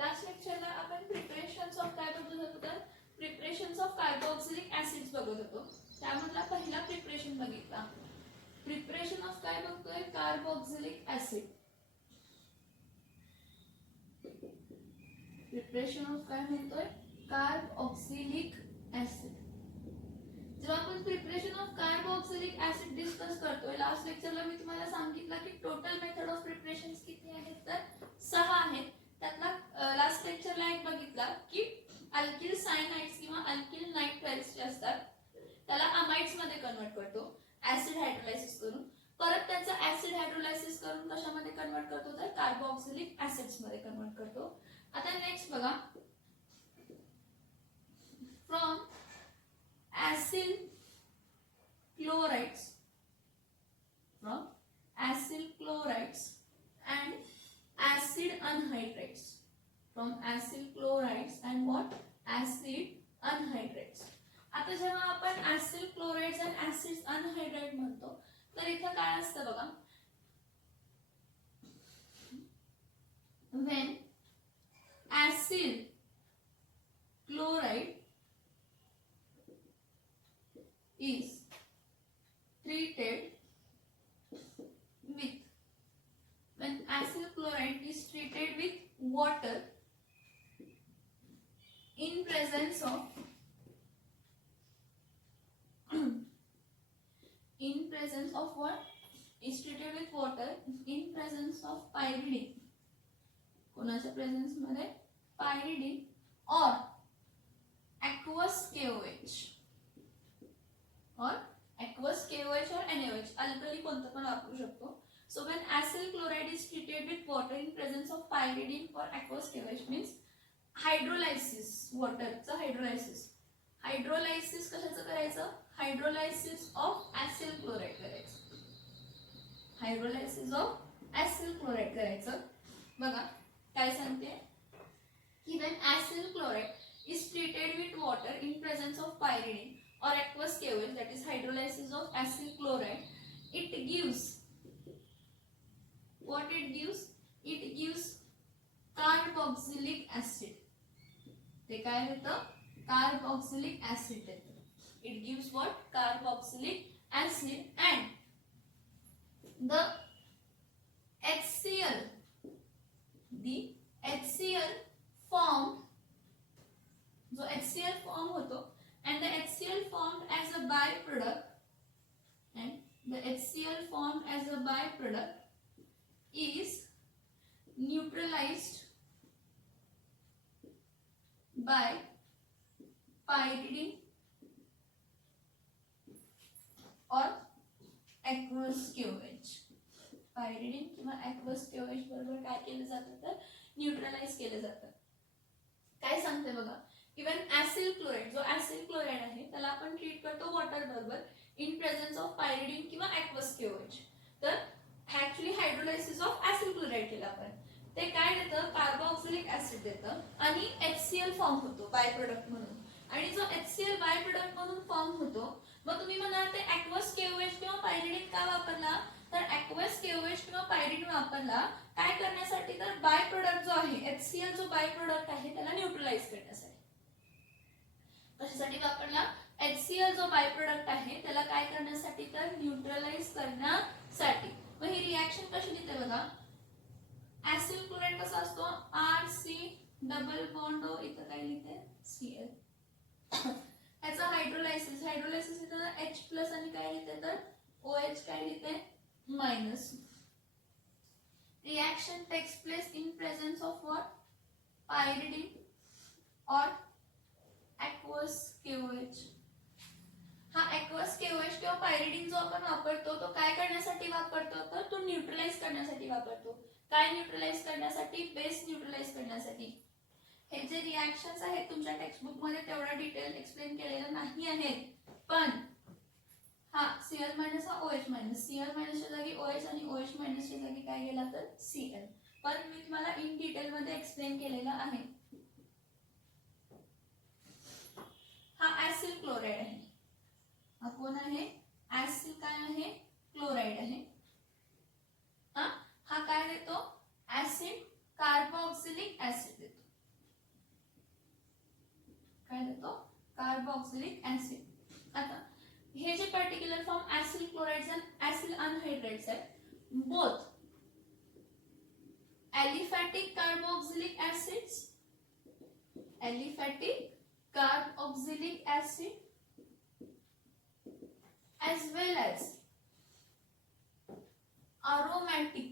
Last लेक्चरला आपण preparations of काय बघत होतो तर प्रिपरेशन्स ऑफ कार्बोक्सिलिक ऍसिड्स बघत होतो. त्यामधला पहिला प्रिपरेशन बघितला. प्रिपरेशन ऑफ काय बघतोय कार्बोक्सिलिक ऍसिड. प्रिपरेशन ऑफ काय म्हणतोय कार्बोक्सिलिक ऍसिड. जेव्हा आपण preparation of carboxylic acid discuss करतोय लास्ट लेक्चरला मी तुम्हाला सांगितलं की टोटल मेथड ऑफ प्रिपरेशन्स किती आहेत तर 6 आहेत. त्यातला लास्ट लेक्चरला एक बघितला की अल्किल सायनाइड्स किंवा अल्किल नाइट्राइड्स जे असतात त्याला अमाइड्स मध्ये कन्वर्ट करतो ऍसिड हायड्रोलायसिस करून. परत त्याचा ऍसिड हायड्रोलायसिस करून कशामध्ये कन्वर्ट करतो तर कार्बोक्सिलिक ऍसिड्स मध्ये कन्वर्ट करतो. आता नेक्स्ट बघा from acyl chlorides and acid anhydrides आता जेव्हा आपण acyl chlorides and acid anhydride म्हणतो तर इथे काय असतं बघा when acyl chloride is treated with water in presence of what is treated with water in presence of pyridine. कोणाच्या प्रेझेन्स मध्ये pyridine or aqueous KOH or NaOH alkali कोणतं पण वापरू शकतो. So when acyl chloride is treated with water in presence of pyridine or aqueous KOH means hydrolysis. वॉटरचं hydrolysis कशाचं करायचं hydrolysis of ऍसिल chloride करायचं. बघा काय सांगते की when acyl chloride is treated with water in presence of pyridine or aqueous KOH, that is hydrolysis of acyl chloride, it gives what it gives carboxylic acid. ते काय देतं कार्बोक्सिलिक ऍसिड देतं. it gives what carboxylic acid and the HCl formed जो HCl form होतो and the HCl formed as a byproduct is neutralized by pyridine or aqueous KOH. Pyridine किंवा aqueous KOH बरोबर काय केलं जातं तर न्यूट्रलाइज केलं जातं. काय सांगते बघा इवन ऍसिल क्लोराइड जो ऍसिल क्लोराइड आहे त्याला आपण ट्रीट करतो वॉटर बरोबर इन प्रेझेन्स ऑफ पायरिडीन किंवा aqueous KOH. तर ऍक्च्युअली हायड्रोलायसिस ऑफ ऍसिल क्लोराइड केलं आपण. ते काय देतं कार्बोक्सिलिक ऍसिड देतं आणि HCl फॉर्म होतो बाय प्रोडक्ट म्हणून. आणि जो HCl बाय प्रोडक्ट म्हणून फॉर्म होतो मग तुम्ही म्हणाल ते aqueous KOH किंवा पायरिडीन का वापरला तर aqueous KOH किंवा पायरिडीन वापरला काय करण्यासाठी तर बाय प्रोडक्ट जो आहे HCl जो बाय प्रोडक्ट आहे त्याला न्यूट्रलाइज करण्यासाठी. कशासाठी वापरला HCl जो बाय प्रोडक्ट आहे त्याला काय करण्यासाठी तर न्यूट्रलाइज करण्यासाठी. मग ही रिएक्शन कशी दिसते बघा ऍसिल क्लोराइड कसा असतो RC डबल बॉन्ड इथं काय लिहिते Cl. याचा हायड्रोलायसिस इथं H+ आणि काय लिहिते तर OH काय लिहिते minus. Reaction takes place in presence of what pyridine or aqueous KOH. हा aqueous KOH किंवा pyridine जो आपण वापरतो तो काय करण्यासाठी वापरतो तर तो न्यूट्रलाइज करण्यासाठी वापरतो. काय न्यूट्रलाइज करण्यासाठी बेस न्यूट्रलाइज करण्यासाठी. हे जे रिएक्शन्स आहेत तुमच्या टेक्स्ट बुक मध्ये तेवढा डिटेल एक्सप्लेन केलेलं नाही आहेत पण हा Cl मायनस हा OH मायनस Cl मायनसच्या जागी OH आणि OH मायनसच्या जागी काय गेला तर Cl. पण मी तुम्हाला इन डिटेल मध्ये एक्सप्लेन केलेलं आहे. हा ऍसिल क्लोराइड आहे. हा कोण आहे ऍसिल काय आहे क्लोराइड आहे. हा काय देतो ऍसिड कार्बोक्सिलिक ऍसिड देतो. काय देतो कार्बोक्सिलिक ऍसिड. आता हे जे पर्टिक्युलर फॉर्म ऍसिल क्लोराइड्स आणि ऍसिल अनहायड्रेट्स आहेत both एलिफॅटिक carboxylic acids aliphatic carboxylic acid as well as aromatic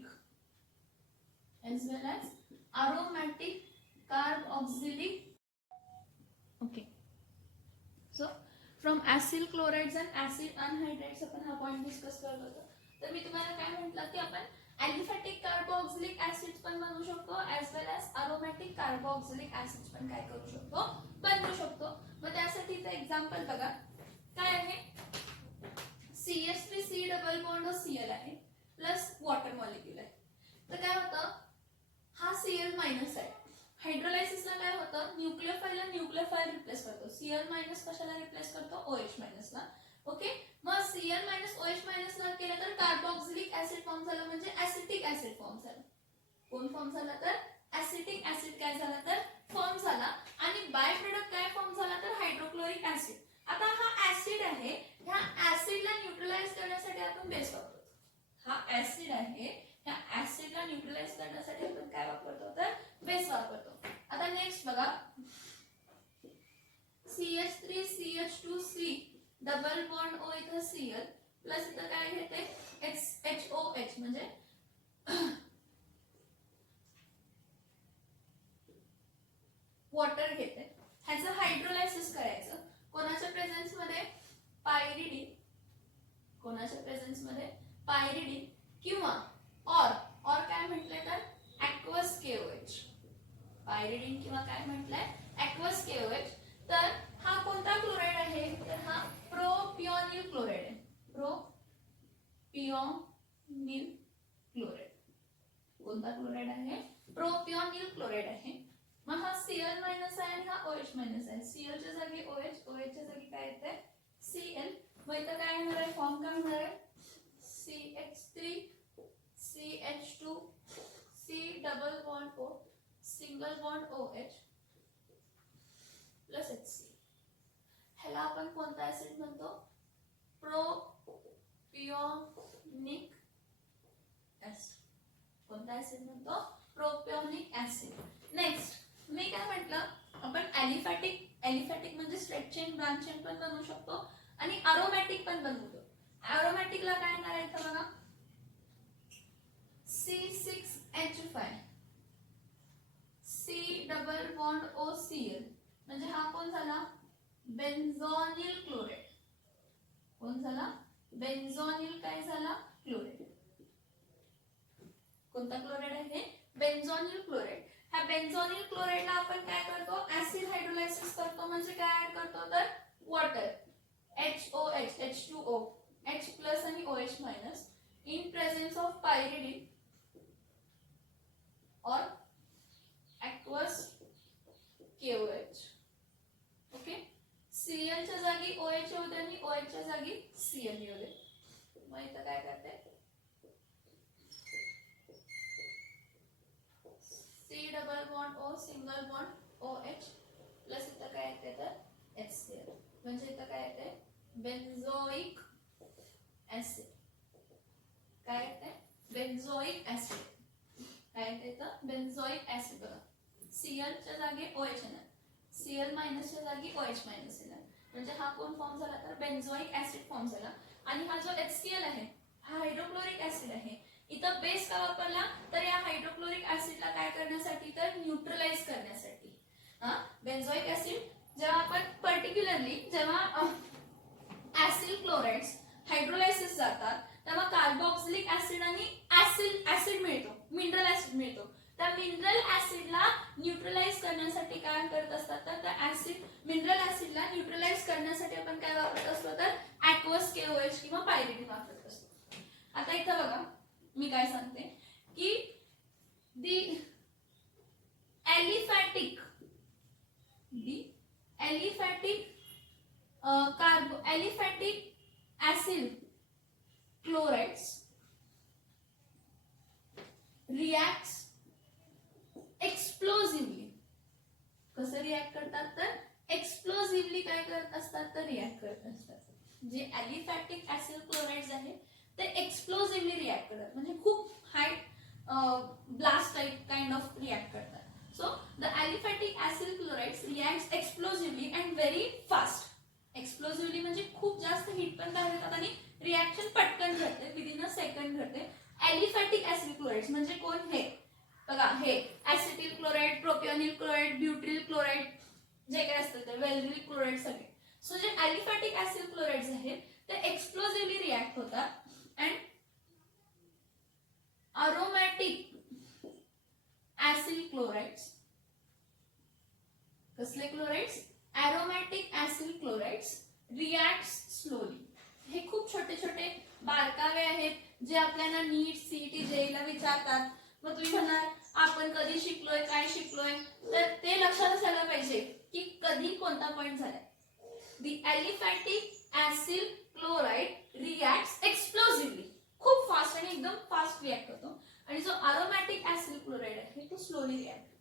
carboxylic. Okay, so from acyl chlorides and acid anhydrides आपण हा पॉइंट डिस्कस करत होतो. तर मी तुम्हाला काय म्हटलं की आपण एलिफॅटिक कार्बोक्सिलिक ऍसिड्स पण बनवू शकतो ऍज वेल एज अरोमॅटिक कार्बोक्सिलिक ऍसिड्स पण काय करू शकतो बनवू शकतो. मग त्यासाठीचं एक्झाम्पल बघा काय आहे CH3C डबल बॉन्ड Cl आहे प्लस वॉटर मॉलिक्यूल आहे. तर काय होतं हा Cl मायनस आहे. हायड्रोलायसिसला काय होतं न्यूक्लियोफाइलला न्यूक्लियोफाइल रिप्लेस करतो. Cl मायनस कशाला रिप्लेस करतो OH मायनसला. ओके मग Cl मायनस OH मायनस ला केलं तर कार्बोक्सिलिक ऍसिड फॉर्म झालं म्हणजे ऍसिटिक ऍसिड फॉर्म झालं. कोण फॉर्म झाला तर ऍसिटिक ऍसिड काय झाला तर फॉर्म झाला आणि बाय प्रोडक्ट काय फॉर्म झाला तर हायड्रोक्लोरिक ऍसिड. आता हा ऍसिड आहे ह्या ऍसिडला न्यूट्रलाइज करण्यासाठी आपण बेस वापरतो. हा ऍसिड आहे ह्या ऍसिडला न्यूट्रलाइज करण्यासाठी आपण काय वापरतो तर बेस वापरतो. आता नेक्स्ट बघा CH3CH2C डबल बॉन्ड O इथं Cl प्लस इथं काय घेते HOH म्हणजे वॉटर घेते. ह्याचं हायड्रोलायसिस करायचं कोणाच्या प्रेझेन्स मध्ये पायरिडीन, कोणाच्या प्रेझेन्स मध्ये पायरिडीन किंवा और काय म्हटलंय तर ऍक्वस KOH. पायरिडीन किंवा काय म्हटलंय ऍक्वस KOH. तर हा कोणता क्लोराइड आहे तर हा प्रोपिओनिल क्लोराइड आहे. प्रोपिओनिल क्लोराइड कोणता क्लोराइड आहे प्रोपिओनिल क्लोराइड आहे. मग हा Cl मायनस आहे आणि हा OH मायनस आहे. Cl च्या जागी OH, OH च्या जागी काय येते Cl. मग इथं काय होणार आहे फॉर्म काय होणार आहे CH3 CH2 C double bond O single bond OH plus HCl. ह्याला आपण कोणता ऍसिड म्हणतो प्रोपिओनिक ऍसिड. कोणता ऍसिड म्हणतो प्रोपिओनिक ऍसिड. नेक्स्ट मी काय म्हटलं आपण एलिफॅटिक म्हणजे स्ट्रेट चेन ब्रांच चेन पण बनवू शकतो आणि अरोमॅटिक पण बनवतो. अरोमॅटिकला काय येणार आहे इथं बघा C6H5 C double bond OCl म्हणजे हा कोण झाला बेन्झोनिल क्लोराइड. कोण झाला बेन्झोनिल काय झाला क्लोराइड. कोणता क्लोराइड आहे बेन्झोनिल क्लोराइड. ह्या बेन्झोनिल क्लोराइडला आपण काय करतो ऍसिड हायड्रोलायसिस करतो म्हणजे काय ऍड करतो तर water HOH H2O H plus आणि OH minus in presence of pyridine और aqueous KOH. ओके Cl च्या जागी OH होते आणि OH च्या जागी Cl होते. मग इथं काय करते C double bond O single bond OH plus इथं काय येते तर HCl म्हणजे इथं काय येते बेन्झोइक ऍसिड. काय येते बेन्झोइक ऍसिड. काय येते तर बेन्झोइक ऍसिड. बघा Cl च्या जागी OH येणार Cl मायनस च्या जागी OH मायनस येणार म्हणजे हा कोण फॉर्म झाला तर बेन्झोइक ऍसिड फॉर्म झाला. आणि हा जो HCl आहे हा हायड्रोक्लोरिक ऍसिड आहे. इथं बेस का वापरला तर या हायड्रोक्लोरिक ऍसिडला काय करण्यासाठी तर न्यूट्रलाइज करण्यासाठी. बेन्झोइक ऍसिड जेव्हा आपण पर्टिक्युलरली जेव्हा ऍसिल क्लोराइड्स हायड्रोलायसिस जातात तेव्हा कार्बोक्सिलिक ऍसिड आणि ऍसिड मिळतो मिनरल ऍसिड मिळतो. त्या मिनरल ऍसिडला न्यूट्रलाइज करण्यासाठी काय करत असतात तर त्या मिनरल ऍसिडला न्यूट्रलाइज करण्यासाठी आपण काय वापरत असतो तर ऍक्वस KOH किंवा पायरिडीन वापरत असतो. आता इथं बघा मी काय सांगते की दी एलिफॅटिक ऍसिड क्लोराइड्स रिएक्ट्स एक्सप्लोसिव्हली. कसं रिएक्ट करतात तर एक्सप्लोसिव्हली काय करत असतात तर रिॲक्ट करत असतात. जे ॲलिफॅटिक ऍसिड क्लोराइड्स आहेत ते एक्सप्लोसिव्हली रिॲक्ट करतात, म्हणजे खूप high blast type kind of react करतात. So the aliphatic acid chlorides react explosively and very fast. Explosively म्हणजे खूप जास्त हीट पण काय देतात आणि रिॲक्शन पटकन घडते, विदिन अ सेकंड घडते. ॲलिफॅटिक ऍसिड क्लोराइड्स म्हणजे कोण हे बघा, हे ऍसिटिल क्लोराइड, प्रोपियोनिल क्लोराइड, ब्युट्रिल क्लोराइड जे काय असतं ते, वेल्ड्रिल क्लोराइड सगळे. सो जे ॲलिफॅटिक ऍसिड क्लोराइड्स आहेत ते एक्सप्लोसिव्हली रिॲक्ट होतात अँड अरोमॅटिक ऍसिड क्लोराइड्स, कसले chlorides, aromatic acid chlorides react slowly. हे खूप छोटे छोटे बारकावे आहेत जे आपल्याला नीट सीईटी जेईला विचारतात. मग तुम्ही म्हणणार आपण कधी शिकलोय, काय शिकलोय, तर ते लक्षात असायला पाहिजे की कधी कोणता पॉइंट झालाय. The aliphatic acid chloride reacts explosively, खूप फास्ट आणि एकदम फास्ट रिॲक्ट होतो. आणि जो अरोमॅटिक ऍसिड क्लोराइड आहे तो स्लोली रिॲक्ट होतो.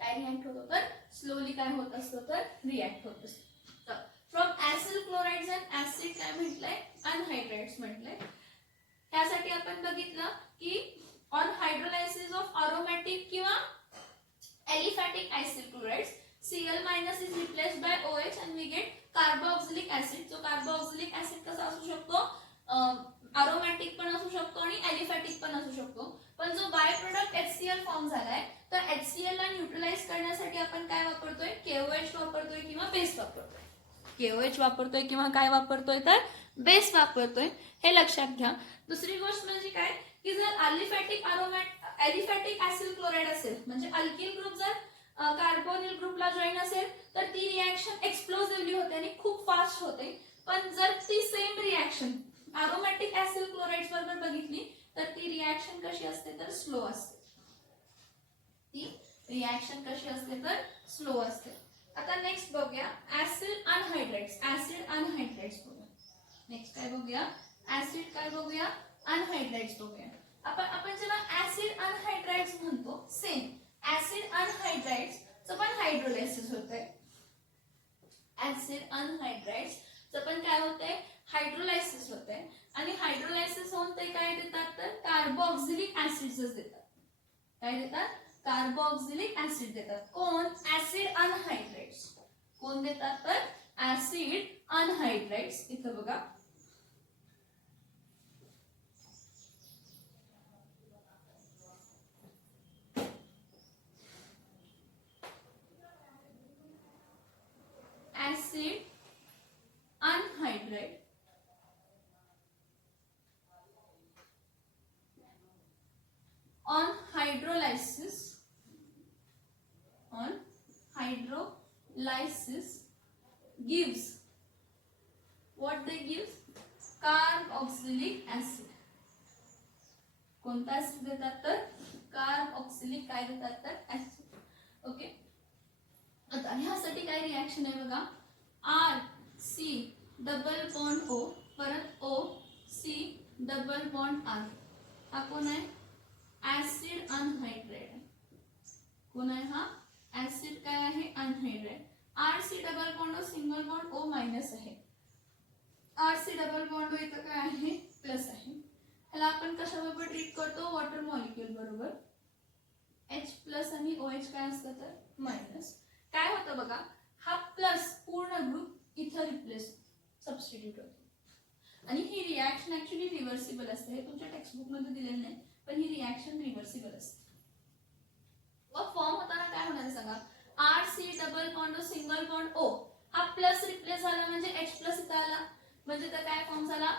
काय रिॲक्ट होतो तर स्लोली काय होत असतो तर रिॲक्ट होत असतो. From acid chlorides and acid काय म्हटलंय, अनहायड्राइड्स म्हटलंय. त्यासाठी आपण बघितलं की ऑन हायड्रोलायसिस ऑफ अरोमॅटिक किंवा aliphatic acid chlorides Cl- is replaced by OH and we get carboxylic acid. जो कार्बोक्सिलिक ऍसिड कसा असू शकतो, अरोमॅटिक पण असू शकतो आणि ॲलिफॅटिक पण असू शकतो. पण जो बाय प्रोडक्ट HCl फॉर्म झालाय तर HCl ला न्यूट्रलाइज करण्यासाठी आपण काय वापरतोय, KOH वापरतोय किंवा बेस वापरतोय. KOH वापरतोय किंवा काय वापरतोय तर बेस वापरतोय, हे लक्षात घ्या. दुसरी गोष्ट म्हणजे काय की जर ॲलिफॅटिक ऍसिड क्लोराइड असेल म्हणजे अल्किल ग्रुप जर कार्बोनिल ग्रुपला जॉईन असेल तर ती रिॲक्शन एक्सप्लोसिव्हली होते आणि खूप फास्ट होते. पण जर ती same reaction aromatic acid chlorides बरोबर बघितली तर ती रिॲक्शन कशी असते तर स्लो असते. ती रिॲक्शन कशी असते तर स्लो असते. आता नेक्स्ट बघूया ऍसिड अनहायड्राइड्स. ऍसिड अनहायड्राइड्स बघूया. नेक्स्ट काय बघूया, ऍसिड काय बघूया, अनहायड्राइड्स बघूया. आपण जेव्हा ऍसिड अनहायड्राइड्स म्हणतो सेम ऍसिड अनहायड्राइड्स चं पण हायड्रोलायसिस होतंय. ऍसिड अनहायड्राइड्स चं पण काय होतंय, हायड्रोलायसिस होतंय. आणि हायड्रोलायसिस होऊन ते काय देतात तर कार्बोक्सिलिक ऍसिड्स देतात. काय देतात, कार्बोक्सिलिक ऍसिड देतात. कोण, ऍसिड अनहायड्राइड्स. कोण देतात तर ऍसिड अनहायड्राइड्स. इथं बघा acid anhydride on hydrolysis gives what they give, carboxylic acid. कोणता ऍसिड देतात तर कार्बोक्सिलिक काय देतात तर ऍसिड. ओके. आता ह्यासाठी काय रिॲक्शन आहे बघा, RC डबल बॉन्ड O परत OC डबल बॉन्ड R. हा कोण आहे, ऍसिड अनहायड्राइड. कोण आहे हा, ऍसिड काय आहे anhydride. RC double bond O single bond O minus आहे. RC डबल बॉन्ड O इथं काय आहे प्लस आहे. ह्याला आपण कशाबरोबर ट्रीट करतो, वॉटर मॉलिक्यूल बरोबर. H प्लस आणि OH काय असतं तर मायनस. काय होतं बघा, हा प्लस पूर्ण ग्रुप इथं रिप्लेस सबस्टिट्यूट होतो. आणि ही रिॲक्शन ऍक्च्युली रिव्हर्सिबल असते. हे तुमच्या टेक्स्ट बुक मध्ये दिलेलं नाही पण ही रिॲक्शन रिव्हर्सिबल असते. व फॉर्म होताना काय होणार सांगा, RC double bond single bond O हा प्लस रिप्लेस झाला म्हणजे H प्लस इथं आला म्हणजे तर काय फॉर्म झाला,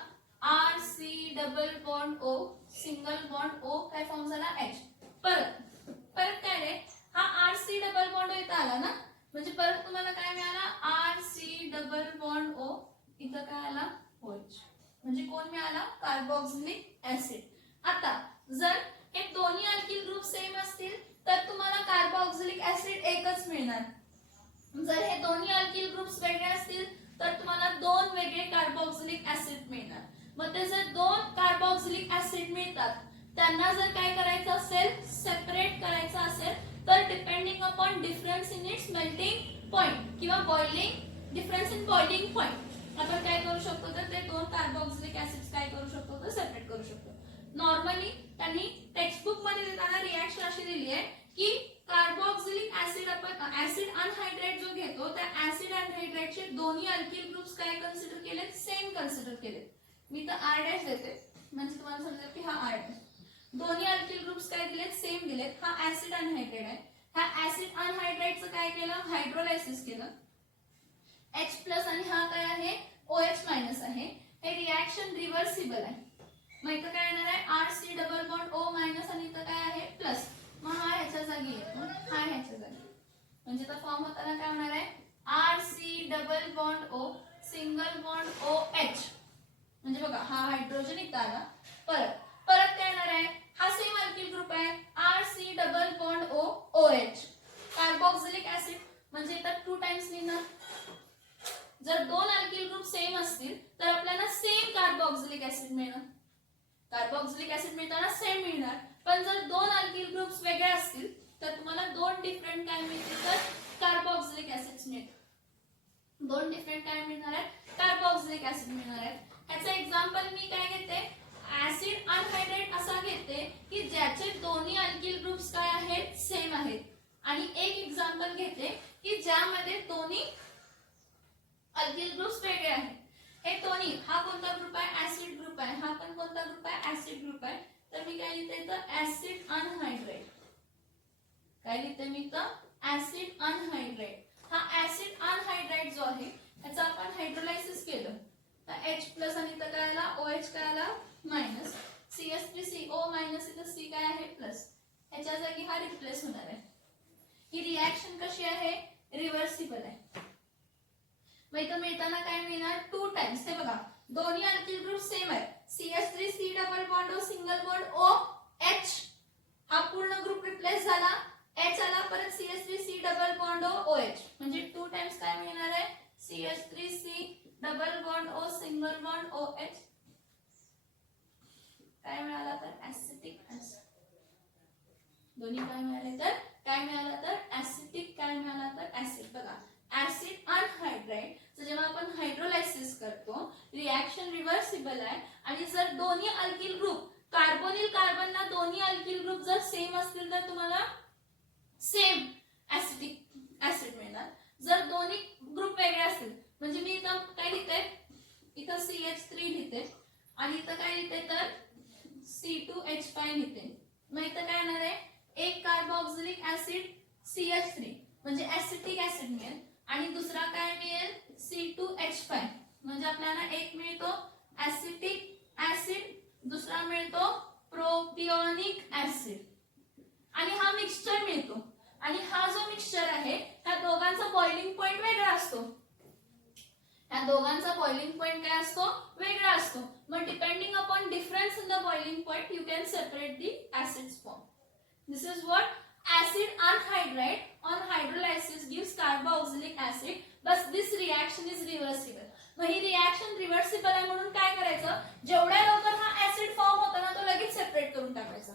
RC double bond O single bond O काय फॉर्म झाला H. परत काय रे, हा RC डबल बॉन्ड इथं आला ना म्हणजे परत तुम्हाला काय मिळाला, RC डबल बॉन्ड O इथं काय आला OH. म्हणजे कोण मिळाला, कार्बोक्सिलिक ऍसिड. आता जर हे दोन्ही अल्किल ग्रुप सेम असतील तर तुम्हाला कार्बोक्सिलिक ऍसिड एकच मिळणार. जर हे दोन्ही अल्किल ग्रुप्स वेगळे असतील तर तुम्हाला दोन वेगळे कार्बोक्सिलिक ऍसिड मिळणार. मग ते जर दोन कार्बोक्सिलिक ऍसिड मिळतात त्यांना जर काय करायचं असेल, सेपरेट करायचं असेल तर depending upon difference difference in its melting point किंवा boiling difference in boiling point आपण काय करू शकतो तर ते दोन कार्बोक्सिलिक ऍसिड्स काय करू शकतो तर सेपरेट करू शकतो. नॉर्मली त्यांनी टेक्स्टबुक मध्ये देताना रिएक्शन अशी दिली आहे की कार्बोक्सिलिक ऍसिड आपण ऍसिड अनहायड्रेट जो घेतो त्या ऍसिड अनहायड्रेटचे दोन्ही अल्किल ग्रुप्स काय कन्सिडर केलेत सेम कन्सिडर केलेत. मी तर R डॅश देते म्हणजे तुम्हाला समजेल की हा R डॅश. दोन्ही अल्किल ग्रुप्स काय दिलेत सेम दिलेत. हा ऍसिड अनहायड्रेट आहे. ह्या ऍसिड अनहायड्रेटचं काय केलं हायड्रोलायसिस केलं H+ आणि हा काय आहे OH- आहे. हे रिएक्शन रिव्हर्सिबल आहे. मग इथं काय येणार आहे RC डबल बॉन्ड O- आणि इथं काय आहे प्लस. मग हा ह्याच्या जागी येतो हा ह्याच्या जागी म्हणजे तर फॉर्म होताना काय होणार आहे RC double bond O single bond OH म्हणजे बघा हा हायड्रोजन इथं आला. परत काय येणार आहे हा सेम अल्किल ग्रुप आहे RC double bond O OH carboxylic acid म्हणजे इथं 2 टाइम्स लिहिणार. जर दोन अल्किल ग्रुप सेम असतील तर आपल्याला सेम कार्बोक्सिलिक ऍसिड मिळणार. कार्बोक्सिलिक ऍसिड मिळताना सेम मिळणार. पण जर दोन अल्किल ग्रुप्स वेगळे असतील तर तुम्हाला दोन डिफरंट काय मिळतील तर कार्बोक्सिलिक ऍसिड्स मिळतील. दोन डिफरंट काय मिळणार आहेत कार्बोक्सिलिक ऍसिड मिळणार आहेत. ह्याचं एक्झाम्पल मी काय घेते ऍसिड अनहायड्रेट असा घेते की ज्याचे दोन्ही अल्किल ग्रुप्स काय आहेत सेम आहेत. आणि एक एक्झाम्पल घेते की ज्यामध्ये दोन्ही अल्किल ग्रुप्स वेगळे आहेत. हे दोन्ही हा कोणता ग्रुप आहे ऍसिड ग्रुप आहे. हा पण कोणता ग्रुप आहे ऍसिड ग्रुप आहे. तर मी काय लिहिते तर ऍसिड अनहायड्रेट. काय लिहिते मी तर ऍसिड अनहायड्रेट. हा ऍसिड अनहायड्रेट जो आहे त्याचा आपण हायड्रोलायसिस केलं तर H+ आणि इथं काय आला OH काय आला मायनस CH3CO- इथं C काय आहे प्लस. ह्याच्या जागी हा रिप्लेस होणार आहे. ही रिएक्शन कशी आहे रिव्हर्सिबल आहे. मग इथं मिळताना काय मिळणार 2 टाइम्स. हे बघा दोन्ही अल्किल ग्रुप सेम आहेत. CH3C double bond O single bond OH हा पूर्ण ग्रुप रिप्लेस झाला. H आला परत CH3C double bond O OH म्हणजे 2 टाइम्स काय मिळणार आहे CH3C double bond O single bond OH काय मिळाला तर ऍसिटिक ऍसिड. दोन्ही काय मिळाले तर काय मिळाला तर ऍसिटिक काय मिळाला तर ऍसिड. बघा ऍसिड अनहायड्रेट जेव्हा आपण हायड्रोलायसिस करतो रिएक्शन रिव्हर्सिबल आहे. आणि जर दोन्ही अल्किल ग्रुप कार्बोनिल कार्बनला दोन्ही अल्किल ग्रुप जर सेम असतील तर तुम्हाला सेम ऍसिटिक ऍसिड मिळणार. जर दोन्ही ग्रुप वेगळे असतील म्हणजे मी इथं काय लिहिते इथं CH3 लिहिते आणि इथं काय लिहिते तर C2H5 लिहिते. मग इथं काय येणार आहे एक कार्बोक्सिलिक ऍसिड CH3 म्हणजे ऍसिटिक ऍसिड मिळेल आणि दुसरा काय मिळेल C2H5 म्हणजे आपल्याला एक मिळतो ऍसिटिक ऍसिड दुसरा मिळतो प्रोपिओनिक ऍसिड आणि हा मिक्सचर मिळतो. आणि हा जो मिक्सचर आहे ह्या दोघांचा बॉइलिंग पॉइंट वेगळा असतो. ह्या दोघांचा बॉइलिंग पॉइंट काय असतो वेगळा असतो. मग depending upon difference in the boiling point you can separate the acids form. This is what acid anhydride on hydrolysis gives carboxylic acid but this reaction is reversible. मग ही रिएक्शन रिव्हर्सिबल आहे म्हणून काय करायचं जेवढ्या लवकर हा ऍसिड फॉर्म होतो ना तो लगेच सेपरेट करून टाकायचा.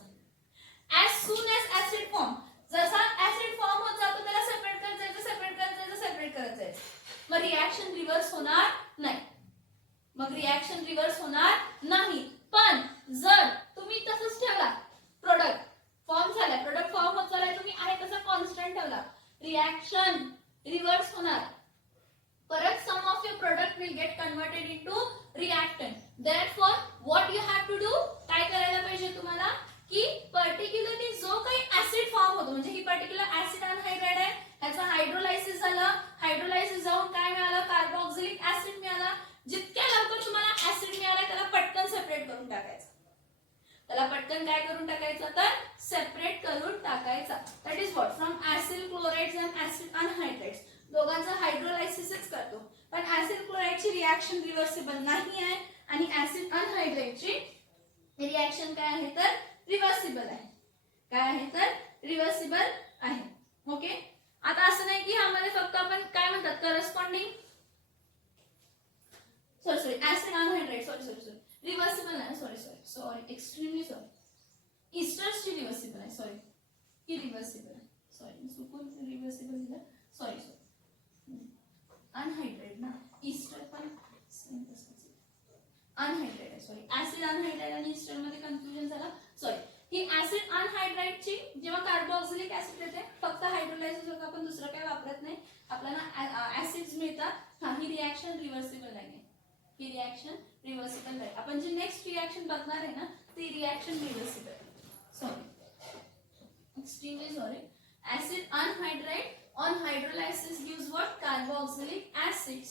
as soon as acid form जसा ऍसिड फॉर्म होत जातो त्याला सेपरेट करत जायचं सेपरेट करत जायचं सेपरेट करत जायचं. मग रिएक्शन रिव्हर्स होणार नाही. मग रिएक्शन रिव्हर्स होणार नाही. पण जर तुम्ही तसंच ठेवला प्रोडक्ट फॉर्म झाला प्रोडक्ट फॉर्म होत चाललाय तुम्ही आहे तसा कॉन्स्टंट ठेवला रिएक्शन रिव्हर्स होणार. परत some of your product will get converted into reactant. Therefore what you have to do काय करायला पाहिजे तुम्हाला की पर्टिक्युलरली जो काही ऍसिड फॉर्म होतो म्हणजे ही पर्टिक्युलर ऍसिड अनहायड्रेट आहे ह्याचा हायड्रोलायसिस झालं. हायड्रोलायसिस जाऊन काय मिळालं कार्बोक्सिलिक ऍसिड मिळाला. जितक्या लवकर तुम्हाला ऍसिड मिळाला त्याला पटकन सेपरेट करून टाकायचं. त्याला पटकन काय करून टाकायचं तर सेपरेट करून टाकायचा. That is what from acid chlorides and acid anhydrates दोघांचा हायड्रोलायसिसच करतो. पण ऍसिड क्लोराइडची रिएक्शन रिव्हर्सिबल नाही आहे आणि ऍसिड अनहायड्रेटची रिएक्शन काय आहे तर रिव्हर्सिबल आहे. काय आहे तर रिव्हर्सिबल आहे. ओके आता असं नाही की ह्यामध्ये फक्त आपण काय म्हणतात corresponding sorry acid anhydrate sorry reversible नाही सॉरी एक्स्ट्रीमली सॉरी. इस्टर्सची रिव्हर्सिबल आहे सॉरी ही रिव्हर्सिबल आहे सॉरी चुकून रिव्हर्सिबल दिलं, सॉरी अनहायड्रेट ना, ईस्टर पण अनहायड्रेट आहे, सॉरी ऍसिड अनहायड्राइड आणि ईस्टर मध्ये कन्फ्युजन झाला, सॉरी. ही ऍसिड अनहायड्राइडची जेव्हा कार्बोक्सिलिक ऍसिड येते फक्त हायड्रोलायसिस होतं, आपण दुसरं काही वापरत नाही, आपल्याला ऍसिड्स मिळतात. हा, ही रिॲक्शन रिव्हर्सिबल आहे, ही रिॲक्शन रिव्हर्सिबल आहे. आपण जी नेक्स्ट रिॲक्शन बघणार आहे ना ती reaction reversible, sorry extremely sorry. Acid anhydride on hydrolysis gives what? Carboxylic acids.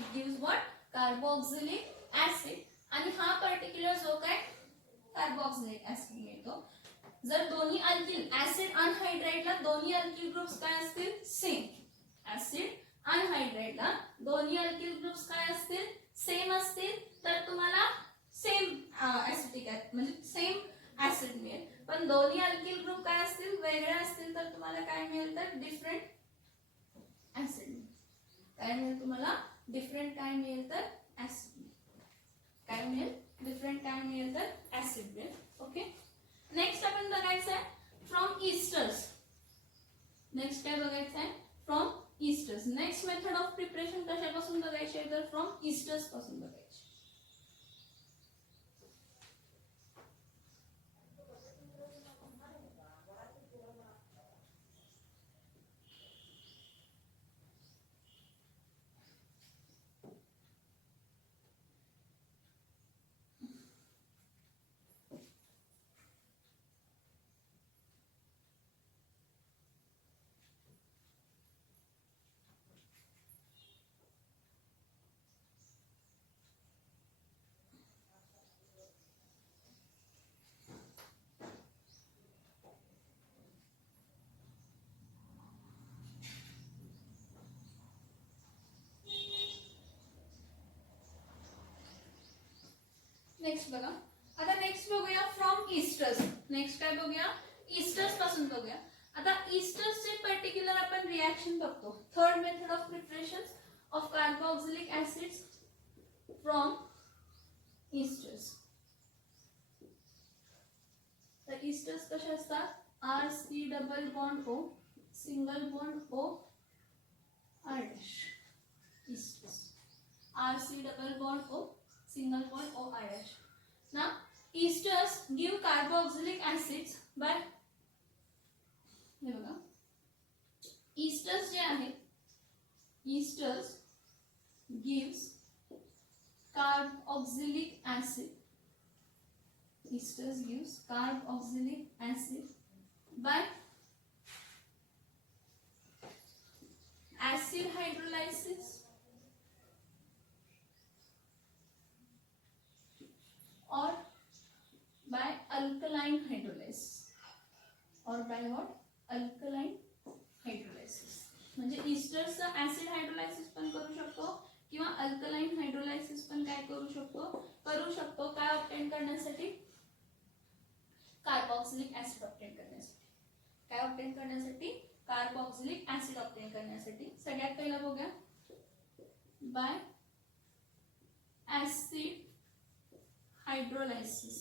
It gives what? Carboxylic acid. आणि हा पर्टिक्युलर जो काय कार्बोक्सिलिक ऍसिड मिळतो. जर दोन्ही अल्किल ऍसिड अनहायड्राइडला दोन्ही अल्किल ग्रुप्स काय असतील? सेम. ऍसिड अनहायड्राइडला दोन्ही अल्किल ग्रुप्स काय असतील? सेम असतील, तर तुम्हाला सेम ऍसिडिक म्हणजे सेम ऍसिड मिळेल. पण दोन्ही अल्किल ग्रुप काय असतील? वेगळे असतील, तर तुम्हाला काय मिळेल? तर डिफरंट ऍसिड. काय मिळेल तुम्हाला? डिफरंट काय मिळेल? तर ऍसिड. काय मिळेल? डिफरंट काय मिळेल? तर ऍसिड मिळेल. ओके, नेक्स्ट आपण बघायचं आहे फ्रॉम ईस्टर्स. नेक्स्ट काय बघायचं आहे? From esters. Next method of preparation कशापासून बघायची आहे? तर फ्रॉम ईस्टर्स पासून बघायची. नेक्स्ट बघा, आता नेक्स्ट बघूया फ्रॉम ईस्टर्स. नेक्स्ट काय बघूया? ईस्टर्स पासून बघूया. आता ईस्टर्सचे पर्टिक्युलर आपण रिॲक्शन बघतो. Third method of preparation of carboxylic acids from esters. तर ईस्टर्स कसे असतात? RC double bond O single bond O R dash. Esters RC double bond O single bond O R dash. Now esters give carboxylic acids by, हे बघा esters जे आहेत esters gives carboxylic acid. Esters gives carboxylic acid by acid hydrolysis or by alkaline hydrolysis. Or by what? Alkaline hydrolysis. म्हणजे ईस्टर्सचा acid hydrolysis पण करू शकतो किंवा alkaline hydrolysis पण काय करू शकतो काय ऑब्टेन करण्यासाठी? कार्बोक्सिलिक ऍसिड ऑब्टेन करण्यासाठी. काय ऑब्टेन करण्यासाठी? कार्बोक्सिलिक ऍसिड ऑब्टेन करण्यासाठी. सगळ्यात पहिला बघूया by acid hydrolysis.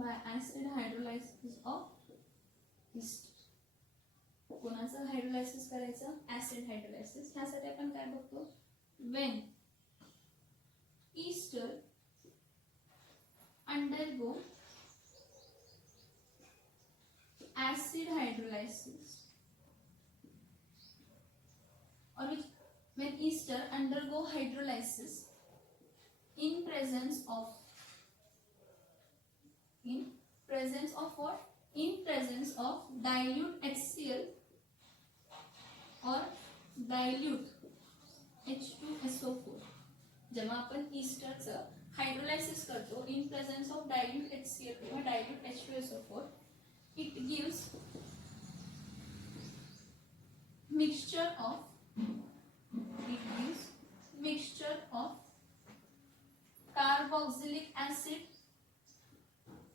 By acid hydrolysis of ester. कोणाचं हायड्रोलायसिस करायचं? Acid hydrolysis. ह्यासाठी आपण काय बघतो? when ester undergo acid hydrolysis or when ester undergo hydrolysis in presence of what? In presence of dilute HCl or dilute H2SO4. जेव्हा आपण ईस्टरचं hydrolysis करतो in presence of dilute HCl किंवा dilute H2SO4, it gives mixture of carboxylic acid.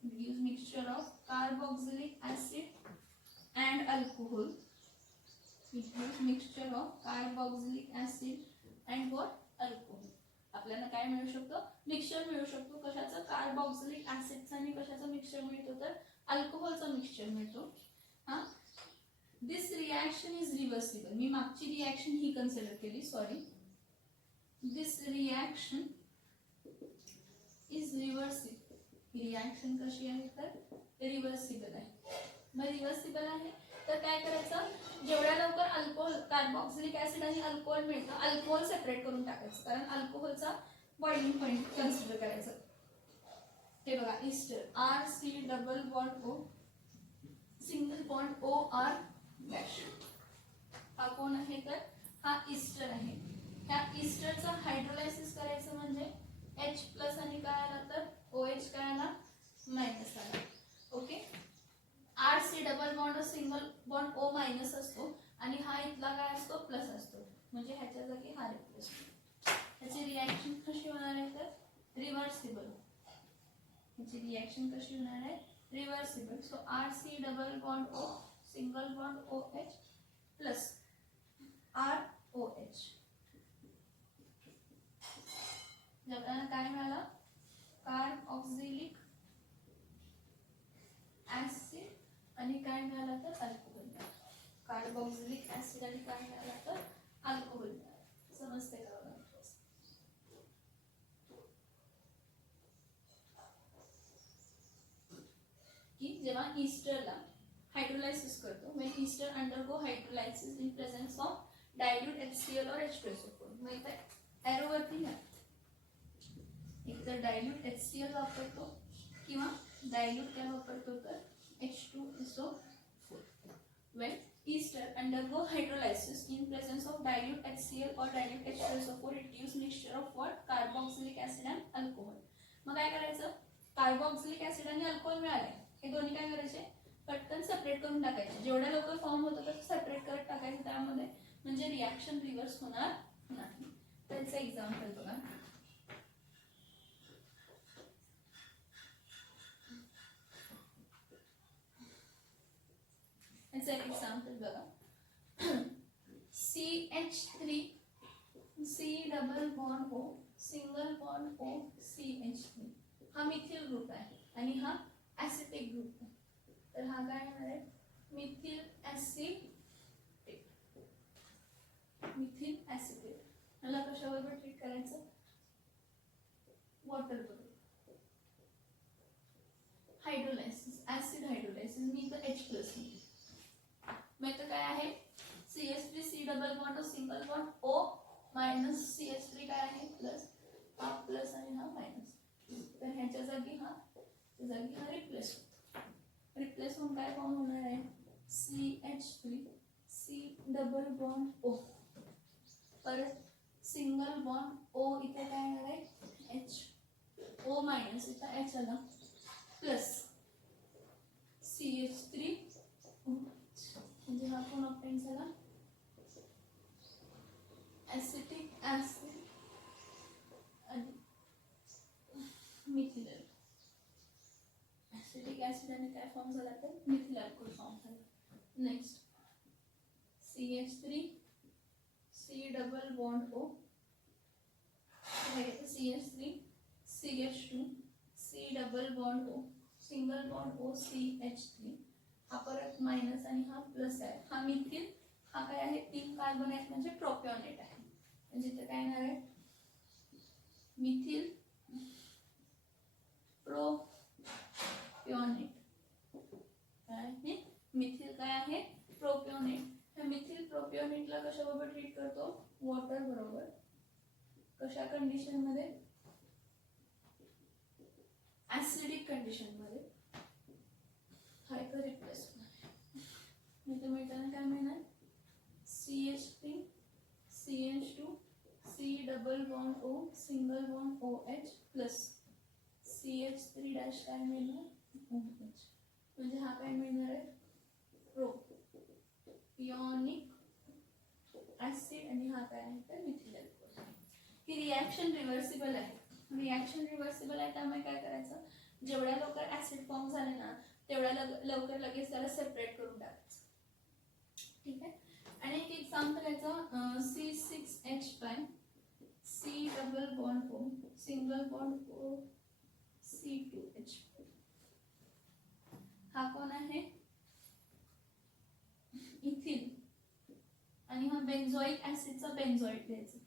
It gives mixture of carboxylic acid and alcohol. It gives mixture of carboxylic acid and what? Alcohol. आपल्याला काय मिळू शकतो? Mixture मिळू शकतो. कशाचं? Carboxylic ऍसिडचं आणि कशाचं मिक्सचर मिळतो? तर अल्कोहोलचा मिक्सचर मिळतो. हा, दिस रिॲक्शन इज रिव्हर्सिबल. मी मागची रिॲक्शन ही कन्सिडर केली, sorry. This reaction is reversible. He reaction कशी आहे तर रिव्हर्सिबल आहे. मग रिव्हर्सिबल आहे तर काय करायचं, जेवढ्या लवकर अल्कोहोल, कार्बोक्सिलिक ऍसिड आणि अल्कोहोल मिळतं, अल्कोहोल सेपरेट करून टाकायचं, कारण अल्कोहोलचा बॉइलिंग पॉइंट कन्सिडर करायचं. हे बघा, ester R C double bond O single bond O R dash. हा कोण आहे तर हा इस्टर आहे. ह्या इस्टरचा हायड्रोलायसिस करायचं म्हणजे H प्लस आणि काय आला तर OH काय आला मायनस आला. Okay, R C double bond single bond O minus असतो आणि हा इथला काय असतो प्लस असतो, म्हणजे ह्याच्या जागी हा रिप्लेस होतो. ह्याची रिॲक्शन कशी होणार आहे तर रिव्हर्सिबल. ह्याची रिॲक्शन कशी होणार आहे reversible. So R C double bond O single bond OH plus ROH. आपल्याला काय मिळालं, कार्बोक्सिलिक ऍसिड आणि काय मिळालं तर अल्कोहोल. कार्बोक्सिलिक ऍसिड आणि काय मिळालं तर अल्कोहोल. समजते का? की जेव्हा ईस्टरला हायड्रोलायसिस करतो, when ester undergo hydrolysis in presence of dilute HCl और H2SO4. माहित आहे एरोवरती ना, एक तर डायल्यूट HCl वापरतो किंवा डायल्यूट काय वापरतो तर H2SO4. when ester undergo hydrolysis in presence of dilute HCl or dilute H2SO4, it gives mixture of what, carboxylic acid and alcohol. मग काय करायचं, कार्बोक्सिलिक ऍसिड आणि अल्कोहोल मिळाले, हे दोन्ही काय करायचे पटकन सेपरेट करून टाकायचे. जेवढ्या लवकर फॉर्म होतं तसं सेपरेट करत टाकायचं त्यामध्ये, म्हणजे रिॲक्शन रिव्हर्स होणार नाही. त्याचं एक्झाम्पल बघा. याचं एक एक्झाम्पल बघा. CH3 C double bond O single bond O CH3. हा मिथिल ग्रुप आहे आणि हा ऍसिटिक ग्रुप आहे. तर हा काय होणार आहे मिथिल ऍसिटेट. मिथिल ऍसिटेट मला कशाबरोबर ट्रीट करायचं, वॉटर बरोबर. हायड्रोलायसिस, ऍसिड हायड्रोलायसिस, मी इथं H प्लस मग इथं काय आहे CH3 C double bond single bond O minus CH3 काय आहे प्लस, हा प्लस आणि हा मायनस. तर ह्याच्या जागी हा रिप्लेस होतो. रिप्लेस होऊन काय फॉर्म होणार आहे CH3 C double bond O, परत सिंगल बॉन्ड O इथे काय येणार आहे H, O मायनस इथं H आला प्लस CH3 म्हणजे हा कोण ऑप्टेन झाला ऍसिटिक ऍसिड आणि मिथिल. ऍसिटिक ऍसिड आणि काय फॉर्म झाला तर मिथिल अल्कोहोल फॉर्म झाला. Next CH3 C double bond O, CH3 CH2 C double bond O single bond O CH3, हा परत मायनस आणि हा प्लस आहे. हा मिथिल, हा काय आहे 3 कार्बन आहेत म्हणजे प्रोपिओनेट आहे. म्हणजे इथे काय येणार आहे मिथिल प्रोपिओनेट. काय आहे मिथिल काय आहे प्रोपिओनेट. ह्या मिथिल प्रोपिओनेटला कशाबरोबर ट्रीट करतो, वॉटर बरोबर. कशा कंडिशन मध्ये, ऍसिडिक कंडिशन मध्ये. हायपर रिप्लेस होणार. मिळताना काय मिळणार CH3 CH2 C double bond O single bond OH plus CH3 dash काय मिळणार OH. म्हणजे हा काय मिळणार आहे प्रोपिओनिक ऍसिड आणि हा काय आहे तर मिथिल अल्कोहोल. ही रिॲक्शन रिव्हर्सिबल आहे. रिॲक्शन रिव्हर्सिबल आहे त्यामुळे काय करायचं, जेवढ्या लवकर ऍसिड फॉर्म झाले ना तेवढ्या लवकर लगेच त्याला सेपरेट करून टाकायचं. ठीक आहे. आणि एक एक्झाम्पल याचं C6H5 C double bond O single bond O C2H5. हा बेन्झोइक ऍसिडचा बेन्झोइट घ्यायचं,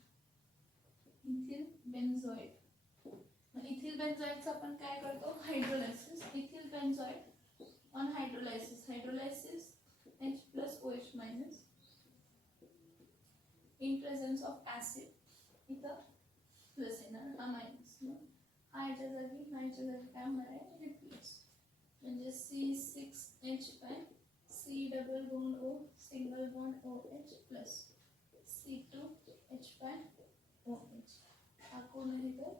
इथिल बेन्झोइट. इथिल बेन्झोइटचं आपण काय करतो, hydrolysis. Ethyl benzoate on hydrolysis, hydrolysis H plus OH minus in presence of acid, इथं प्लस येणार, हा मायनस, हा याच्या जागी काय होणार आहे, रिप्लेस. म्हणजे C6H5 C double bond O single bond OH plus C2H5OH. हा कोण आहे तर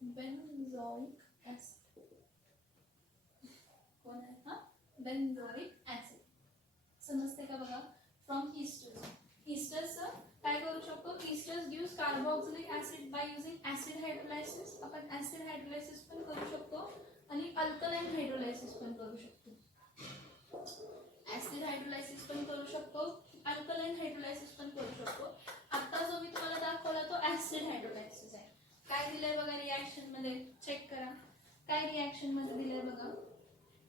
बेन्झोइक ऍसिड. कोण आहे हा, बेन्झोइक ऍसिड. समजते का बघा. फ्रॉम इस्टर्स, इस्टर्सचं काय करू शकतो, esters gives carboxylic acid by using acid hydrolysis. आपण ऍसिड हायड्रोलायसिस पण करू शकतो आणि अल्कलाइन हायड्रोलायसिस पण करू शकतो. ऍसिड हायड्रोलायसिस पण करू शकतो, अल्कलाइन हायड्रोलायसिस पण करू शकतो. आता जो मी तुम्हाला दाखवला तो ऍसिड हायड्रोलायसिस आहे. काय दिलंय बघा रिॲक्शन मध्ये, चेक करा काय रिॲक्शन मध्ये दिलंय बघा,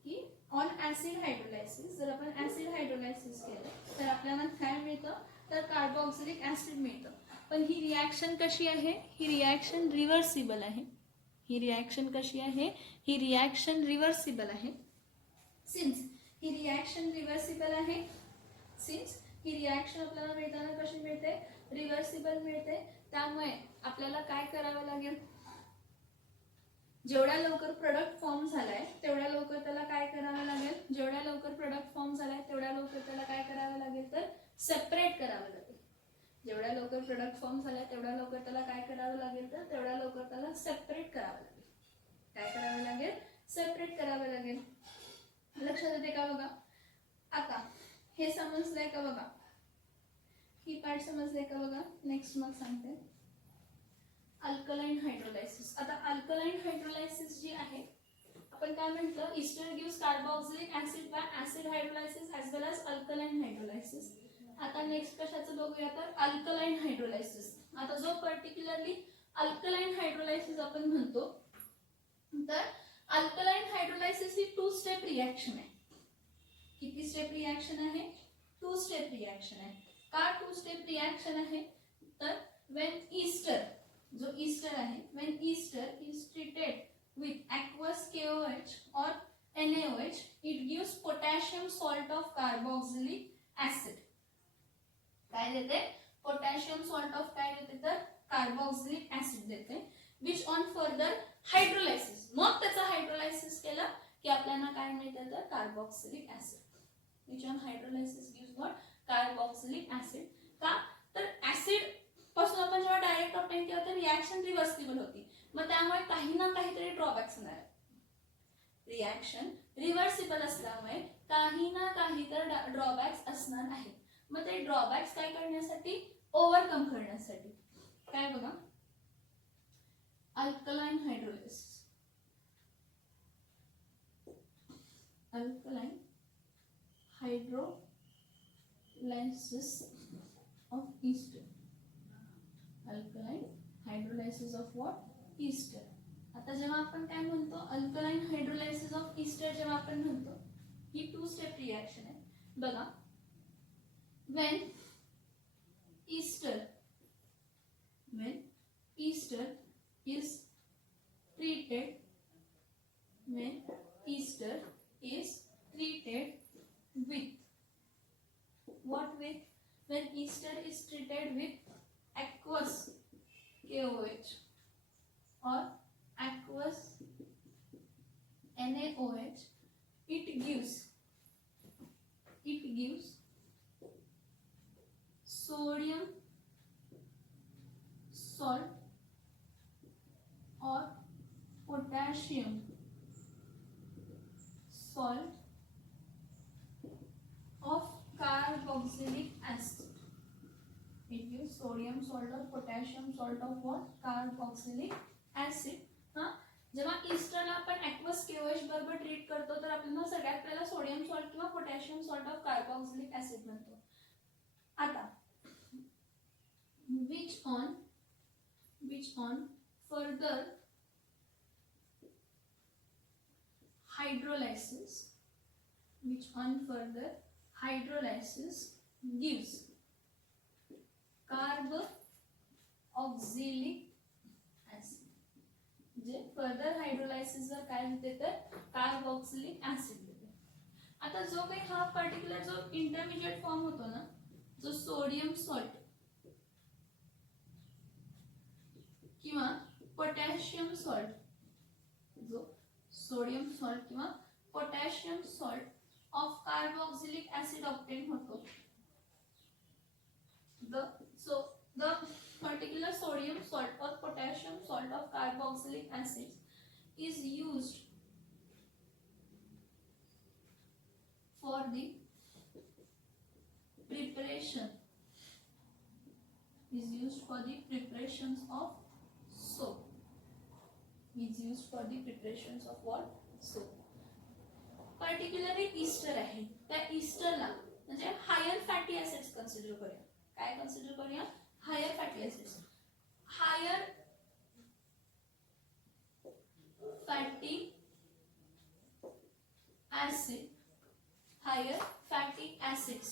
की ऑन ऍसिड हायड्रोलायसिस, जर आपण ऍसिड हायड्रोलायसिस केलं तर आपल्याला काय मिळतं, तर कार्बोक्सिलिक ऍसिड मिळतं. पण ही रिॲक्शन कशी आहे, ही रिॲक्शन रिव्हर्सिबल आहे. ही रिॲक्शन कशी आहे, ही रिॲक्शन रिव्हर्सिबल आहे. सिन्स ही रिॲक्शन रिव्हर्सिबल आहे, सिन्स ही रिॲक्शन आपल्याला मिळताना कशी मिळते, रिव्हर्सिबल मिळते. त्यामुळे आपल्याला काय करावं लागेल, जेवढ्या लवकर प्रोडक्ट फॉर्म झालाय तेवढ्या लवकर त्याला काय करावं लागेल, जेवढ्या लवकर प्रोडक्ट फॉर्म झालाय तेवढ्या लवकर त्याला काय करावं लागेल, तर सेपरेट करावं लागेल. जेवढ्या लवकर प्रोडक्ट फॉर्म झालाय तेवढ्या लवकर त्याला काय करावं लागेल, तर तेवढ्या लवकर त्याला सेपरेट करावं लागेल. काय करावं लागेल, सेपरेट करावं लागेल. लक्षात येते का बघा. आता हे समजलंय का बघा, ही पार्ट समजलंय का बघा. नेक्स्ट मग सांगते अल्कलाइन हायड्रोलायसिस. आता अल्कलाइन हायड्रोलायसिस जी आहे, आपण काय म्हटलं, ester gives carboxylic acid by acid hydrolysis as well as alkaline hydrolysis. आता नेक्स्ट कशाचं बघूया, तर अल्कलाइन हायड्रोलायसिस. आता जो पर्टिक्युलरली अल्कलाइन हायड्रोलायसिस आपण म्हणतो, तर अल्कलाइन हायड्रोलायसिस ही 2 स्टेप रिॲक्शन आहे. किती स्टेप रिॲक्शन आहे, 2 स्टेप रिॲक्शन आहे. का 2 स्टेप रिॲक्शन आहे, तर व्हेन ईस्टर, जो ईस्टर आहे, when Easter is treated with aqueous KOH or NaOH, it gives potassium salt of carboxylic acid. काय देते, पोटॅशियम सॉल्ट ऑफ काय देते, तर कार्बोक्सिलिक ऍसिड देते. विच ऑन फर्दर हायड्रोलायसिस, मग त्याचा हायड्रोलायसिस केलं की आपल्याला काय मिळतं, तर carboxylic acid. Which on hydrolysis gives what, carboxylic acid. का, तर ऍसिड पासून आपण जेव्हा डायरेक्ट ऑब्टेन केलं तर रिॲक्शन रिव्हर्सिबल होती, मग त्यामुळे काही ना काहीतरी ड्रॉबॅक्स होणार आहे. रिॲक्शन रिव्हर्सिबल असल्यामुळे काही ना काही तर ड्रॉबॅक्स असणार आहेत. मग ते ड्रॉबॅक्स काय करण्यासाठी, ओव्हरकम करण्यासाठी काय बघा, alkaline hydrolysis. Alkaline hydrolysis of ester. Alkaline hydrolysis of what, ester. आता जेव्हा आपण काय म्हणतो, अल्कलाइन हायड्रोलायसिस ऑफ ईस्टर जेव्हा आपण म्हणतो, ही 2 स्टेप रिॲक्शन आहे बघा. when ester is treated with what, with, when ester is treated with aqueous KOH or aqueous NaOH, it gives sodium salt or potassium salt of carboxylic acid. It gives sodium salt or potassium salt of what, carboxylic acid. हा, जेव्हा ईस्टरला आपण aqueous KOH बरोबर treat करतो तर आपल्याला सगळ्यात पहिला sodium salt किंवा potassium salt of carboxylic acid म्हणतो. आता which on further hydrolysis gives carboxylic acid, म्हणजे फर्दर हायड्रोलायसिस जर काय होते तर कार्ब ऑक्झिलिक ऍसिड देते. आता जो काही हा पर्टिक्युलर जो इंटरमिजिएट फॉर्म होतो ना, जो सोडियम सॉल्ट किंवा पोटॅशियम सॉल्ट, जो सोडियम सॉल्ट किंवा potassium salt of carboxylic acid obtain होतो. The particular sodium salt or potassium salt of carboxylic acid is used for the preparation of soap. Is used for the preparations of what? Soap. Particularly Easter आहे, त्या ईस्टरला म्हणजे higher fatty acids consider करूया. काय consider करूया? Higher fatty acids. Higher fatty acid, higher fatty acids,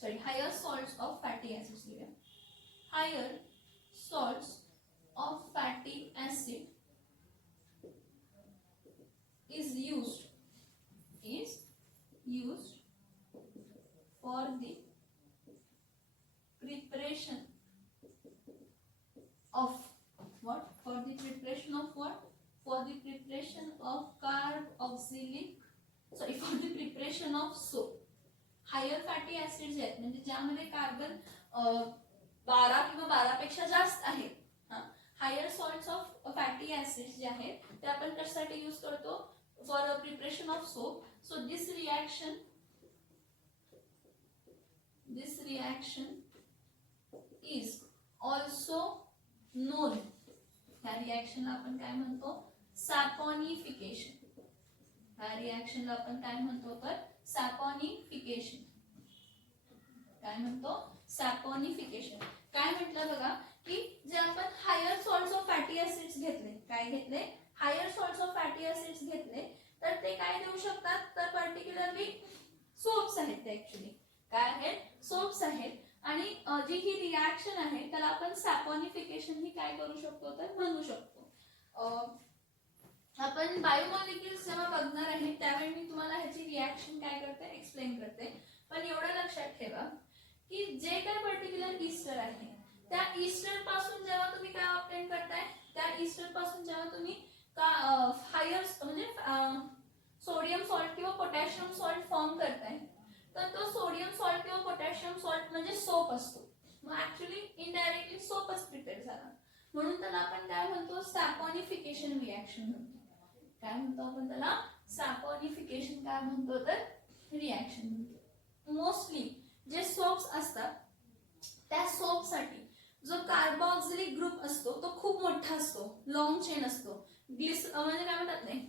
sorry higher salts of fatty acids लिहूया. Higher salts of fatty acid is used for the preparation of what? For the preparation of what? For the preparation of carboxylic, sorry, for the preparation of soap. Higher fatty acids आहेत म्हणजे ज्यामध्ये carbon 12 किंवा 12 पेक्षा जास्त आहे. Higher salts of fatty acids जे आहेत ते आपण कशासाठी यूज करतो? For the preparation of soap. So this reaction is also known, ह्या रिएक्शनला आपण काय म्हणतो? सॅपोनिफिकेशन. ह्या रिएक्शनला आपण काय म्हणतो तर सॅपोनिफिकेशन. काय म्हणतो? सॅपोनिफिकेशन. काय म्हटलं बघा की जे आपण higher salts of fatty acids घेतले, काय घेतले? Higher salts of fatty acids घेतले तर ते काय देऊ शकतात? तर पर्टिक्युलरली सोप्स आहेत. ते ऍक्च्युअली काय आहेत? सोप्स आहेत. आणि जी ही रिएक्शन आहे त्याला आपण सॅपोनिफिकेशन ही काय करू शकतो तर म्हणू शकतो. आपण बायोमॉलिक्युल्स जेव्हा बघणार आहे त्यावेळी मी तुम्हाला ह्याची रिएक्शन काय करते एक्सप्लेन करते. पण एवढं लक्षात ठेवा की जे काय पर्टिक्युलर ईस्टर आहे त्या ईस्टर पासून जेव्हा तुम्ही काय ऑब्टेन करताय, त्या ईस्टर पासून जेव्हा तुम्ही हायर म्हणजे सोडियम सॉल्ट किंवा पोटॅशियम सॉल्ट फॉर्म करताय तर तो सोडियम सॉल्ट किंवा पोटॅशियम सॉल्ट म्हणजे सोप असतो. मग ऍक्च्युअली इनडायरेक्टली सोपच प्रिपेअर झाला. म्हणून त्याला आपण काय म्हणतो? सॅपोनिफिकेशन रिएक्शन म्हणतो. काय म्हणतो आपण त्याला? सॅपोनिफिकेशन काय म्हणतो तर रिएक्शन म्हणतो. मोस्टली जे सोप्स असतात त्या सोपसाठी जो कार्बोक्सिलिक ग्रुप असतो तो खूप मोठा असतो, लॉंग चेन असतो. म्हणजे काय म्हणतात नाही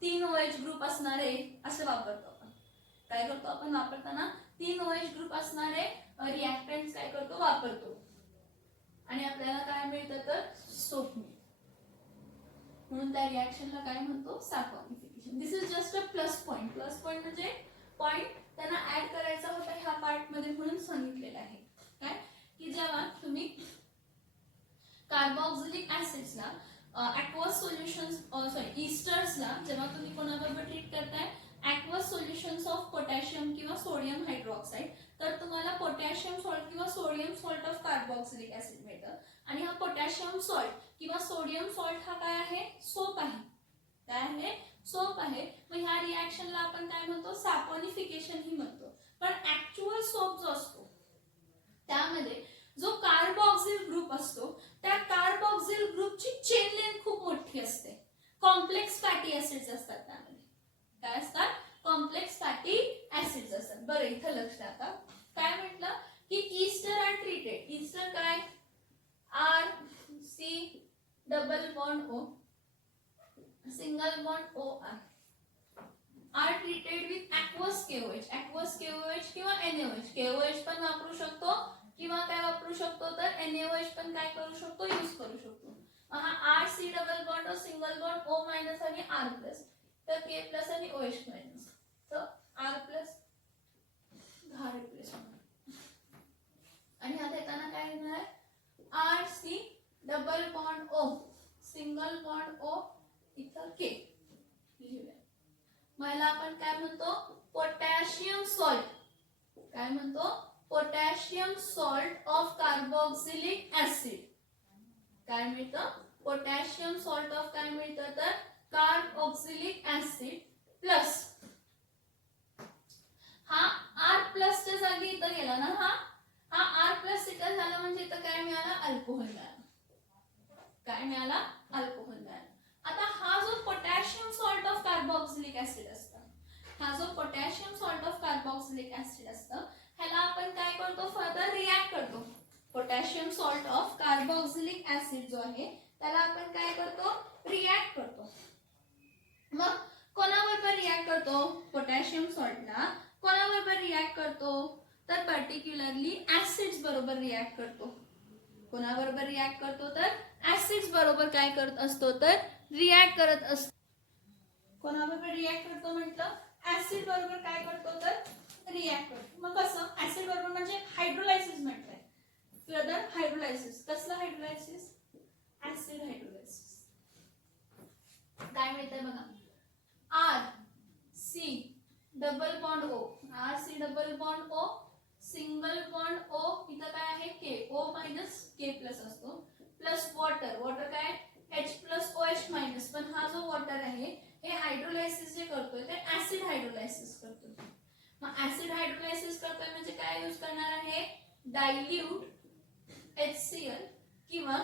3 OH ग्रुप असणारे असे वापरतो आपण. काय करतो आपण वापरताना? 3 OH ग्रुप असणारे रिएक्टंट्स काय करतो? वापरतो. आणि आपल्याला काय मिळतं तर सोप मिळतं. म्हणून त्या रिएक्शनला काय म्हणतो? Saponification. This is just a plus point. Plus point म्हणजे पॉइंट त्यांना ऍड करायचा होता ह्या पार्ट मध्ये म्हणून सांगितलेलं आहे. काय की जेव्हा तुम्ही कार्बोक्सिलिक ऍसिड्सला aqueous solutions सॉरी ईस्टर्सला जेव्हा तुम्ही कोणाबरोबर ट्रीट करताय aqueous solutions ऑफ पोटॅशियम किंवा सोडियम हायड्रॉक्साइड तर तुम्हाला पोटॅशियम सॉल्ट किंवा sodium salt of carboxylic acid मिळतं. आणि हा पोटॅशियम सॉल्ट किंवा सोडियम सॉल्ट हा काय आहे? सोप आहे. काय आहे? सोप आहे. मग ह्या रिएक्शनला आपण काय म्हणतो? सॅपोनिफिकेशन ही म्हणतो. पण ऍक्च्युअल सोप जो असतो त्यामध्ये जो कार्बोक्सिल ग्रुप असतो त्या कार्बोक्सिल ग्रुपची चेन लेंथ खूप मोठी असते. कॉम्प्लेक्स फॅटी ऍसिड्स असतात त्यामध्ये. काय असतात? कॉम्प्लेक्स फॅटी ऍसिड्स असतात. बरं इथं लक्ष द्या. काय म्हटलं की ईस्टर आर ट्रीटेड. ईस्टर काय? RC double bond O single bond OR are treated with aqueous KOH. aqueous KOH किंवा NaOH. KOH पण वापरू शकतो किंवा काय वापरू शकतो तर NaOH पण काय करू शकतो? यूज करू शकतो. हा RC डबल बॉन्ड और सिंगल बॉन्ड O मायनस आणि R प्लस तर K प्लस आणि OH मायनस तर R प्लस हा रिप्लेस आपण काय म्हणतो, पोटॅशियम सॉल्ट. काय म्हणतो, potassium salt of carboxylic acid. काय मिळतं, पोटॅशियम सॉल्ट ऑफ काय मिळतं तर कार्बोक्सिलिक ऍसिड प्लस हा R प्लसच्या जागी इथं गेला ना, हा R प्लस इथं झाला म्हणजे इथं काय मिळालं, अल्कोहोल मिळालं. काय मिळाला, अल्कोहोल मिळाला. आता हा जो potassium salt of carboxylic acid असतं, हा जो potassium salt of carboxylic acid असतं, ह्याला आपण काय करतो, फर्दर रिॲक्ट करतो. Potassium salt of carboxylic acid जो आहे त्याला आपण काय करतो, रिॲक्ट करतो. मग कोणाबरोबर रिॲक्ट करतो, पोटॅशियम सॉल्टला कोणाबरोबर रिॲक्ट करतो तर पर्टिक्युलरली ऍसिड्स बरोबर रिॲक्ट करतो. कोणाबरोबर रिॲक्ट करतो तर ऍसिड्स बरोबर काय करत असतो तर रिॲक्ट करत असतो. कोणाबरोबर रिॲक्ट करतो म्हटलं, ऍसिड बरोबर काय करतो तर रिॲक्ट करतो. मग कसं, ऍसिड बरोबर म्हणजे हायड्रोलायसिस म्हटलंय. फर्दर हायड्रोलायसिस, कसलं हायड्रोलायसिस, ऍसिड हायड्रोलायसिस. काय मिळतंय बघा, R C double bond O, R C double bond O, single bond O, इथं काय आहे K, O minus K plus असतो, प्लस वॉटर, वॉटर काय H प्लस OH मायनस. पण हा जो वॉटर आहे हे हायड्रोलायसिस जे करतोय ते ऍसिड हायड्रोलायसिस करतोय. मग ऍसिड हायड्रोलायसिस करतोय म्हणजे काय यूज करणार आहे, डायल्यूट HCl किंवा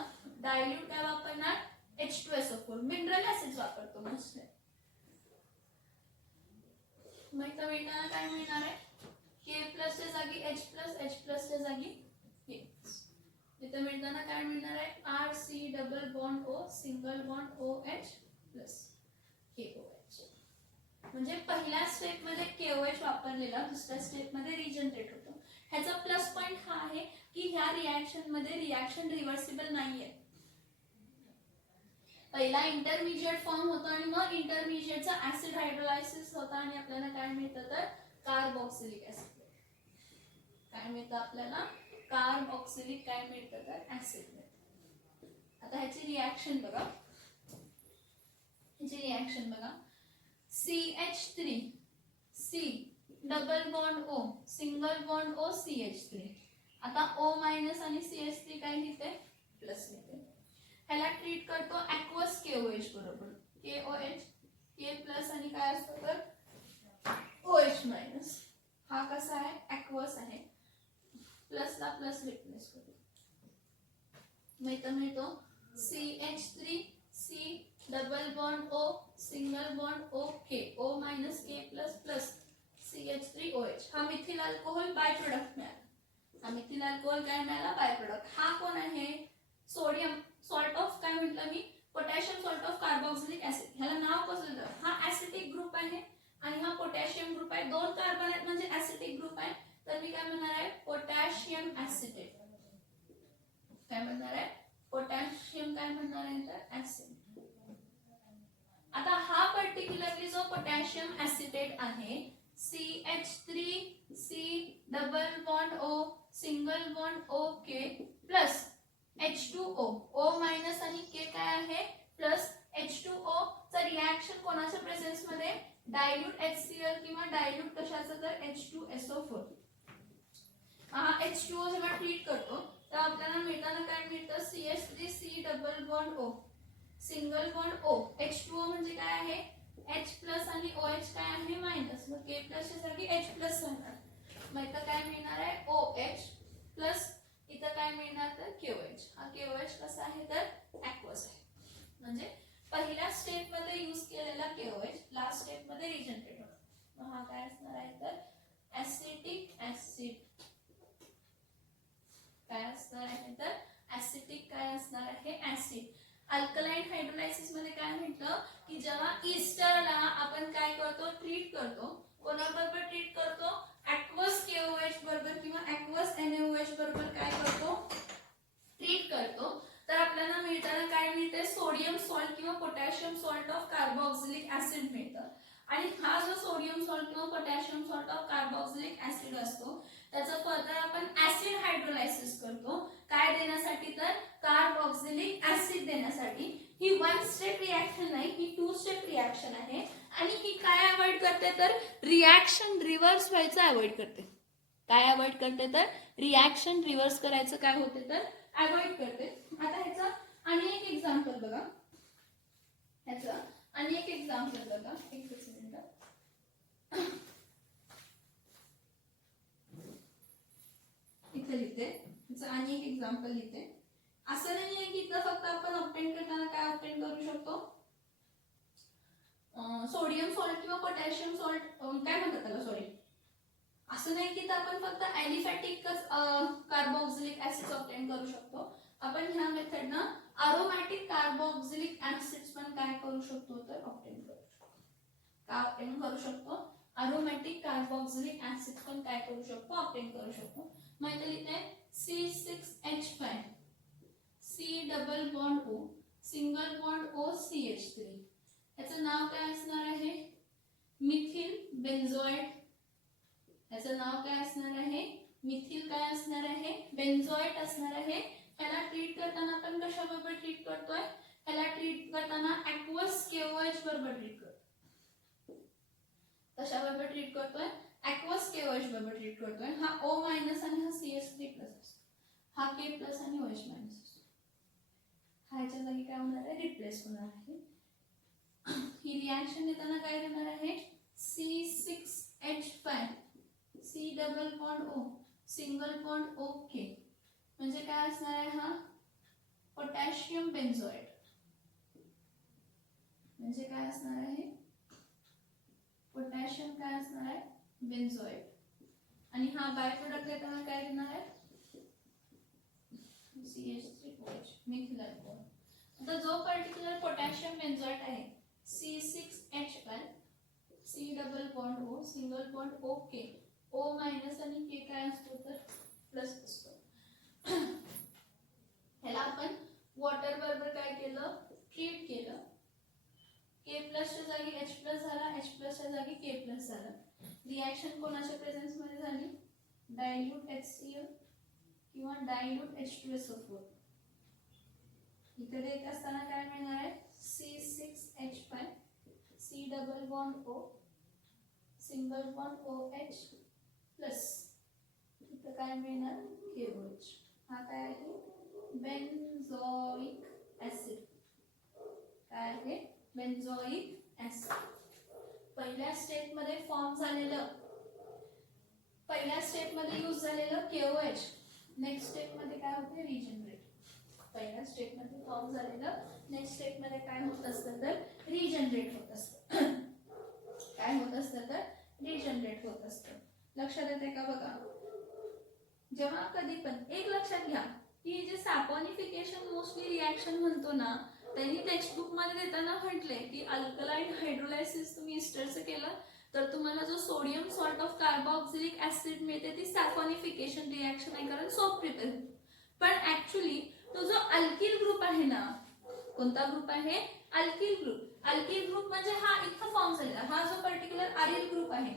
डायल्यूट काय वापरणार, H2SO4, मिनरल ऍसिड वापरतो मोस्टली. मग इथं मिळणार काय मिळणार आहे, के प्लसच्या जागी H प्लस, H प्लसच्या जागी के. इथं मिळताना काय मिळणार आहे, R C double bond O, single bond OH plus KOH. म्हणजे पहिल्या स्टेप मध्ये KOH वापरलेला दुसऱ्या स्टेप मध्ये रिजनरेट होतो. ह्याचा प्लस पॉइंट हा आहे की ह्या रिएक्शन मध्ये रिएक्शन रिव्हर्सिबल नाहीये. पहिला इंटरमिजिएट फॉर्म होतो आणि मग इंटरमिजिएटचा ऍसिड हायड्रोलायसिस होता आणि आपल्याला काय मिळतं तर कार्बोक्सिलिक ऍसिड. काय मिळतं आपल्याला, कार्बोक्सिलिक काय मिळतं तर ऍसिड मिळतं. आता ह्याची रिएक्शन बघा, ह्याची रिएक्शन बघा, CH3 C double bond O, single bond O CH3. आता O मायनस आणि CH3 काय घेते, प्लस घेते. ह्याला ट्रीट करतो ऍक्वस KOH बरोबर, KOH K प्लस आणि काय असतं तर OH मायनस. हा कसा आहे, ऍक्वस आहे, प्लसला प्लस रिप्लेस करतो. मिळतो CH3 C double bond O, single bond O K, O minus K plus plus CH3 OH. हा मिथिल अल्कोहोल बाय प्रोडक्ट मिळाला. हा मिथिल अल्कोहोल काय मिळाला, बाय प्रोडक्ट. हा कोण आहे, सोडियम सॉल्ट ऑफ काय म्हटलं मी, potassium salt of carboxylic acid. ह्याला नाव कसं दिलं, हा ऍसिटिक ग्रुप आहे आणि हा पोटॅशियम ग्रुप आहे. दोन कार्बन आहेत म्हणजे ऍसिटिक ग्रुप आहे. तर मी काय म्हणणार आहे, पोटॅशियम ऍसिटेट. काय म्हणणार आहे, पोटॅशियम काय म्हणणार आहे तर ऍसिड. आता हा पर्टिक्युलरली जो पोटॅशियम ऍसिटेट आहे CH3C double bond O, single bond OK plus H2O, O minus आणि K काय आहे प्लस H2O चा रिएक्शन कोणाच्या प्रेझेन्स मध्ये, डायल्यूट HCl किंवा डायल्यूट कशाचं तर H2SO4. हा H2O जेव्हा ट्रीट करतो तर आपल्याला मिळताना काय मिळतं, CH3C double bond O, single bond O, H2O म्हणजे काय आहे H प्लस आणि OH काय आहे मायनस. मग K प्लसच्या जागी H प्लस राहणार. मग इथं काय मिळणार आहे OH प्लस इथं काय मिळणार तर KOH. हा KOH कसा आहे तर ऍक्वस आहे. म्हणजे पहिल्या स्टेप मध्ये यूज केलेला KOH लास्ट स्टेप मध्ये रिजनरेट होतो. मग हा काय असणार आहे तर ऍसिटिक ऍसिड. काय असणार आहे तर ऍसिटिक काय असणार आहे ऍसिड. अल्कलाइन हायड्रोलायसिस मध्ये काय म्हटलं की जेव्हा ईस्टरला आपण काय करतो, ट्रीट करतो, कोणाबरोबर ट्रीट करतो, ऍक्वस KOH बरोबर किंवा ऍक्वस NaOH बरोबर काय करतो, ट्रीट करतो. तर आपल्याला मिळताना काय मिळते, सोडियम सॉल्ट किंवा potassium salt of carboxylic acid मिळतं. आणि हा जो सोडियम सॉल्ट किंवा potassium salt of carboxylic acid असतो त्याचा फर्दर आपण ऍसिड हायड्रोलायसिस करतो. काय देण्यासाठी तर कार्बोक्सिलिक ऍसिड देण्यासाठी. ही वन स्टेप रिएक्शन नाही, ही टू स्टेप रिएक्शन आहे. आणि ही काय अवॉइड करते तर रिॲक्शन रिव्हर्स व्हायचं अवॉइड करते. काय अवॉइड करते तर रिॲक्शन रिव्हर्स करायचं काय होते तर अवॉइड करते. आता ह्याचा आणि एक एक्झाम्पल बघा, ह्याचं आणि एक एक्झाम्पल बघा, एकच मिनिट. इथे लिहिते, ह्याचं आणि एक एक्झाम्पल लिहिते. असं नाहीये की इथं फक्त आपण ऑप्टेन करताना काय ऑप्टेन करू शकतो, सोडियम सॉल्ट किंवा पोटॅशियम सॉल्ट काय म्हणतात त्याला, सॉरी, असं नाही की आपण फक्त ॲलिफॅटिकच कार्बोक्सिलिक ऍसिड ऑप्टेन करू शकतो. आपण ह्या मेथडनं अरोमॅटिक कार्बोक्सिलिक ऍसिड्स पण काय करू शकतो तर ऑप्टेन करू शकतो. काय ऑप्टेन करू शकतो, अरोमॅटिक कार्बोक्सिलिक ऍसिड पण काय करू शकतो ऑप्टेन करू शकतो. मग इथे लिहिते C6H5 C double bond O single bond O CH3. याचं नाव काय असणार आहे, मिथिल बेन्झोएट. याचं नाव काय असणार आहे, मिथिल काय असणार आहे, बेन्झोएट असणार आहे. ह्याला ट्रीट करताना आपण कशाबरोबर ट्रीट करतोय, ह्याला ट्रीट करताना ॲक्वस KOH बरोबर ट्रीट करतोय. कशाबरोबर ट्रीट करतोय, ॲक्वस KOH बरोबर ट्रीट करतोय. हा O मायनस आणि हा CH3 प्लस असतो, हा K प्लस आणि OH मायनस असतो. ह्याच्या जागी काय होणार आहे, रिप्लेस होणार आहे. ही रिॲक्शन येताना काय होणार आहे, C6H5 C double bond O single bond OK म्हणजे काय असणार आहे, हा पोटॅशियम बेन्झोएट. म्हणजे काय असणार आहे, पोटॅशियम काय असणार आहे, बेन्झोएट. आणि हा बाय प्रोडक्ट येताना काय देणार आहे, CH3OH मिथिल अल्कोहोल. आता जो पर्टिक्युलर पोटॅशियम बेन्झोएट आहे C6H5 C double bond O single bond OK O minus आणि K काय असतो तर प्लस असतो. ह्याला आपण वॉटर बरोबर काय केलं, ट्रीट केलं. K प्लसच्या जागी H प्लस झाला, H प्लसच्या जागी K प्लस झाला. रिॲक्शन कोणाच्या प्रेझेन्स मध्ये झाली, डायल्यूट HCl किंवा डायल्यूट H2SO4. इकडे येत असताना काय मिळणार आहे, C6H5 C double bond O single bond OH plus इथं काय मिळणार KOH. हा काय आहे, बेन्झोइक ऍसिड. काय आहे, बेन्झोइक ऍसिड. पहिल्या स्टेप मध्ये फॉर्म झालेलं, पहिल्या स्टेप मध्ये यूज झालेलं KOH नेक्स्ट स्टेप मध्ये काय होते, रिजनरेट. पहिल्या स्टेप मध्ये फॉर्म झालेलं नेक्स्ट स्टेप मध्ये काय होत असतं तर रिजनरेट होत असतं. काय होत असतं तर रिजनरेट होत असतं. लक्षात येते का बघा, जेव्हा कधी पण एक लक्षात घ्या की जे सॅपोनिफिकेशन मोस्टली रिॲक्शन म्हणतो ना, त्यांनी टेक्स्टबुक मध्ये देताना म्हटले की अल्कलाइन हायड्रोलायसिस तुम्ही इस्टरचं केलं तर तुम्हाला जो sodium salt of carboxylic acid मिळते ती सॅपोनिफिकेशन रिॲक्शन आहे, कारण सोप प्रिपेअर. पण ऍक्च्युली तो जो अल्किल ग्रुप आहे ना, कोणता ग्रुप आहे, अल्किल ग्रुप. अल्किल ग्रुप म्हणजे हा इथं फॉर्म झालेला, हा जो पर्टिक्युलर आरिल ग्रुप आहे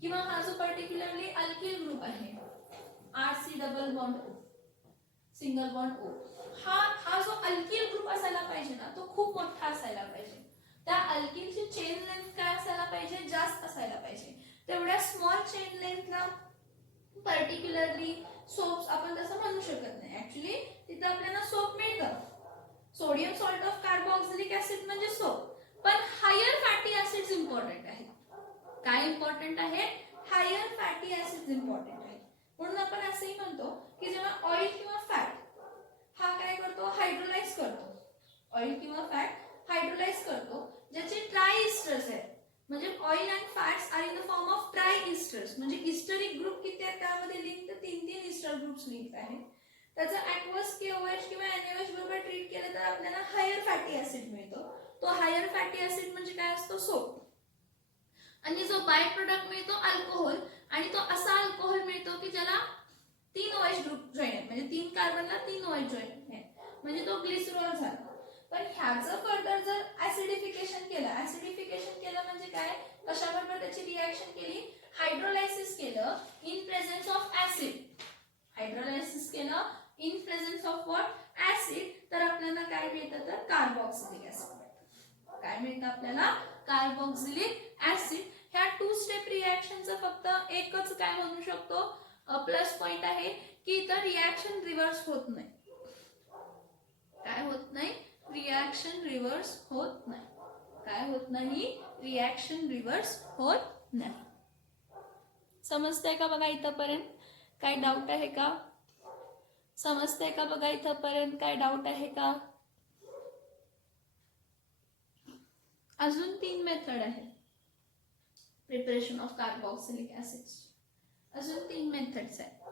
किंवा हा जो पर्टिक्युलरली अल्किल ग्रुप आहे RC double bond O single bond O, हा जो अल्किल ग्रुप असायला पाहिजे ना, तो खूप मोठा असायला पाहिजे. त्या अल्किलची चेन लेंथ काय असायला पाहिजे, जास्त असायला पाहिजे. तेवढ्या स्मॉल चेन लेंथला पर्टिक्युलरली सोप्स आपण तसं म्हणू शकत नाही. ऍक्च्युली तिथं आपल्याला सोप मिळतं, sodium salt of carboxylic acid म्हणजे सोप. पण हायर फॅटी ऍसिड्स इम्पॉर्टंट आहेत. काय इम्पॉर्टंट आहे, हायर फॅटी ऍसिड्स इम्पॉर्टंट आहे. म्हणून आपण असंही म्हणतो की जेव्हा ऑइल किंवा फॅट हा काय करतो, हायड्रोलाइज करतो, ऑइल किंवा फॅट हायड्रोलाइज करतो, ज्याचे ट्राय इस्टर्स आहेत. म्हणजे oil and fats are in the form of try इस्टर्स. म्हणजे इस्टरिक ग्रुप किती आहेत त्यामध्ये लिंक, तर 3 इस्टर ग्रुप्स लिंक आहेत. त्याचा ॲक्वस KOH किंवा NaOH बरोबर ट्रीट केलं तर आपल्याला हायर फॅटी ऍसिड मिळतो. तो हायर फॅटी ऍसिड म्हणजे काय असतो, सोप. आणि जो बाय प्रोडक्ट मिळतो अल्कोहोल, आणि तो असा अल्कोहोल मिळतो की ज्याला 3 OH ग्रुप जॉईन आहेत, म्हणजे 3 कार्बनला 3 OH जॉईन आहेत, म्हणजे तो ग्लिसरॉल झाला. पण ह्याचं फर्दर जर ऍसिडिफिकेशन केलं म्हणजे काय, कशाबरोबर त्याची रिॲक्शन केली, हायड्रोलायसिस केलं in presence of acid. Hydrolysis केलं in presence of what, acid. तर आपल्याला काय मिळतं तर कार्बोक्सिलिक ऍसिड मिळतं. काय मिळतं आपल्याला? Carboxylic acid. ह्या 2 स्टेप रिॲक्शनचं फक्त एकच काय म्हणू शकतो प्लस पॉइंट आहे की इथं रिॲक्शन रिव्हर्स होत नाही. काय होत नाही? रिॲक्शन रिव्हर्स होत नाही. काय होत नाही? रिॲक्शन रिव्हर्स होत नाही. समजतंय का बघा इथंपर्यंत? काय डाऊट आहे का? समजतंय का बघा इथंपर्यंत? काय डाऊट आहे का? अजून 3 मेथड आहेत प्रिपरेशन ऑफ कार्बोक्सिलिक ऍसिड. अजून 3 मेथड्स आहेत.